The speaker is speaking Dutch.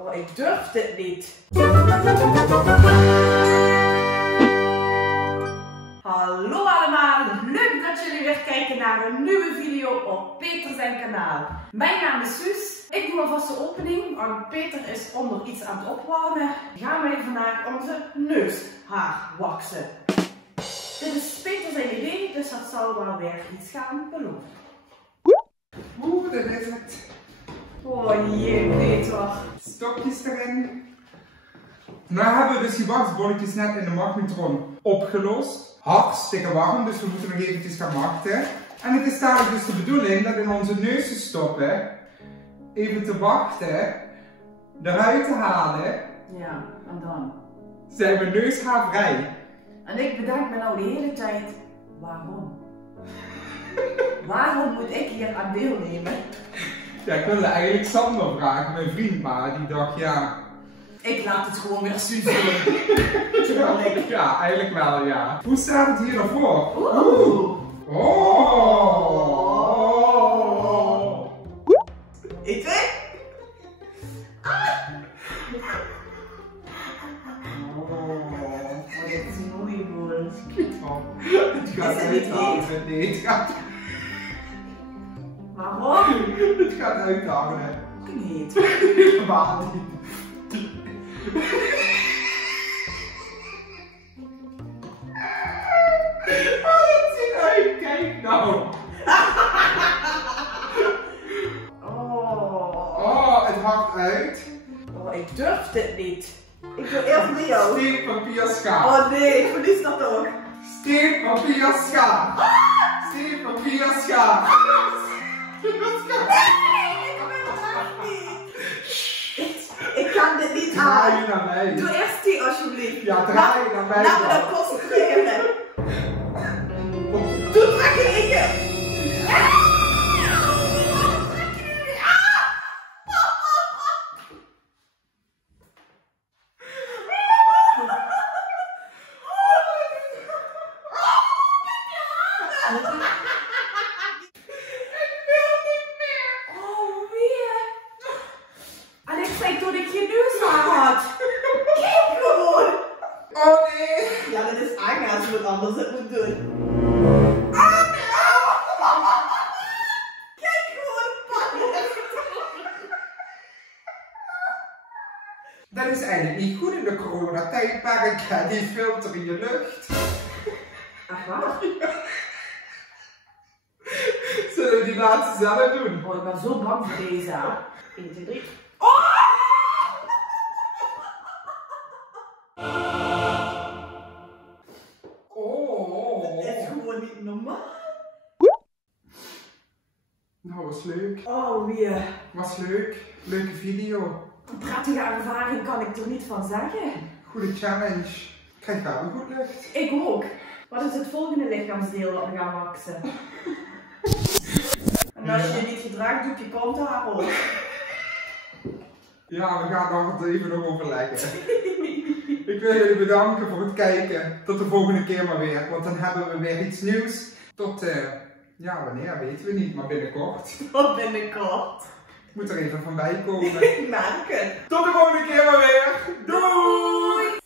Oh, ik durf dit niet. Hallo allemaal, leuk dat jullie weer kijken naar een nieuwe video op Peter zijn kanaal. Mijn naam is Suus. Ik doe alvast de opening, want Peter is onder iets aan het opwarmen. Gaan wij vandaag onze neushaar waksen. Dit is Peter zijn idee, dus dat zal wel weer iets gaan beloven. Oeh, dat is het. Oh jee, Peter. Stokjes erin. Nou hebben we dus die waxbolletjes net in de magnetron opgelost. Hartstikke warm, dus we moeten nog eventjes gaan machten. En het is dadelijk dus de bedoeling dat in onze neus te stoppen, even te wachten, eruit te halen. Ja, en dan? Zijn we neushaarvrij. En ik bedenk me nou de hele tijd, waarom? Waarom moet ik hier aan deelnemen? Ja, ik wilde eigenlijk Sander vragen, mijn vriend, maar die dacht ja... Ik laat het gewoon weer Suus doen. Ja, eigenlijk wel, ja. Hoe staat het hier ervoor? Oeh. Oh. Eet ik? Oh, dit is een mooie boel. Het gaat uithangen. Nee, het gaat... Waarom? Het gaat uithangen. Niet. Helemaal niet. Oh, het ziet uit. Kijk nou. Oh, het hakt uit. Oh, ik durf dit niet. Ik doe eerst met jou. Steen, papier, schaar. Oh nee, ik verlies dat ook. Steen, papier, schaar. Steen, papier, schaar. Ik kan dit niet Draai aan. je naar mij. Doe eerst die alsjeblieft. Ja, draai je naar mij. Laat me dat concentreren. Doe trekken ik je. Toen ik je neushaar had. Kijk gewoon. Oh nee. Ja, dat is eng als iemand anders het moet doen. Oh nee. Kijk gewoon, papa. Dat is eigenlijk niet goed in de coronatijdperk. Die filter in je lucht. Ach, waar? Zullen we die laatste zelf doen? Oh, ik ben zo bang voor deze. 1, 2, 3. Niet normaal. Nou, was leuk. Oh, weer. Was leuk. Leuke video. Een prettige ervaring kan ik er niet van zeggen. Goede challenge. Krijg wel een goed lucht. Ik ook. Wat is het volgende lichaamsdeel dat we gaan waksen? En als je je niet gedraagt, doe ik je konthaar op. Ja, we gaan nog even nog overleggen. Ik wil jullie bedanken voor het kijken. Tot de volgende keer maar weer. Want dan hebben we weer iets nieuws. Tot, ja, wanneer weten we niet, maar binnenkort. Tot binnenkort. Ik moet er even van bij komen. Ik merk het. Tot de volgende keer maar weer. Doei!